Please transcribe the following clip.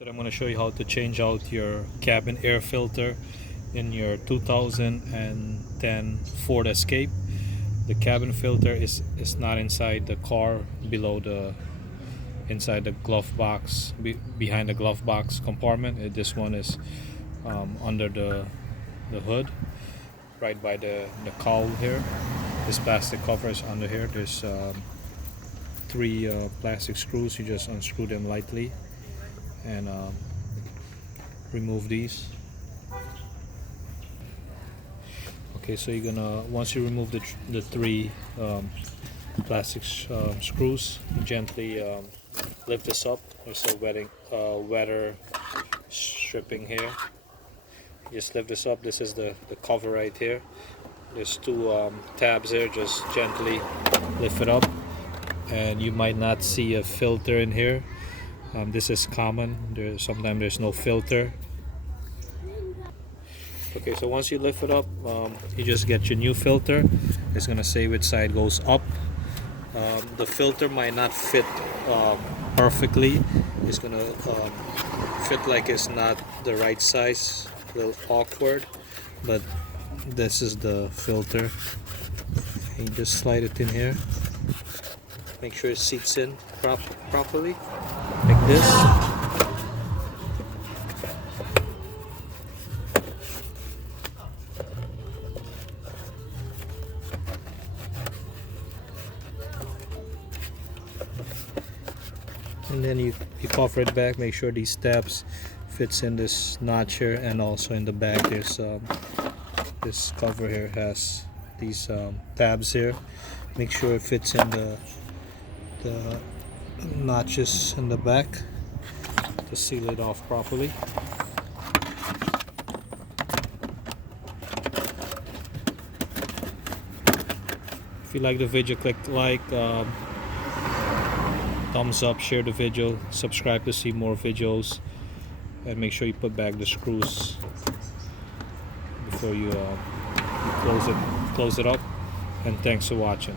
That I'm going to show you how to change out your cabin air filter in your 2010 Ford Escape. The cabin filter is not inside the car, below the inside the glove box, behind the glove box compartment. This one is under the hood, right by the cowl here. This plastic cover is under here. There's three plastic screws. You just unscrew them lightly and remove these. Okay, so you're gonna, once you remove the three plastic screws, you gently lift this up. There's a weather stripping here. You just lift this up. This is the cover right here. There's two tabs here. Just gently lift it up, and you might not see a filter in here. This is common. Sometimes there's no filter. Okay, so once you lift it up, you just get your new filter. It's gonna say which side goes up. The filter might not fit perfectly. It's gonna fit like it's not the right size. A little awkward, but this is the filter. You just slide it in here. Make sure it seats in properly, like this. And then you cover it back. Make sure these tabs fits in this notch here, and also in the back there's this cover here has these tabs here. Make sure it fits in the notches in the back to seal it off properly. If you like the video, click like, thumbs up, share the video, subscribe to see more videos, and make sure you put back the screws before you close it up. And thanks for watching.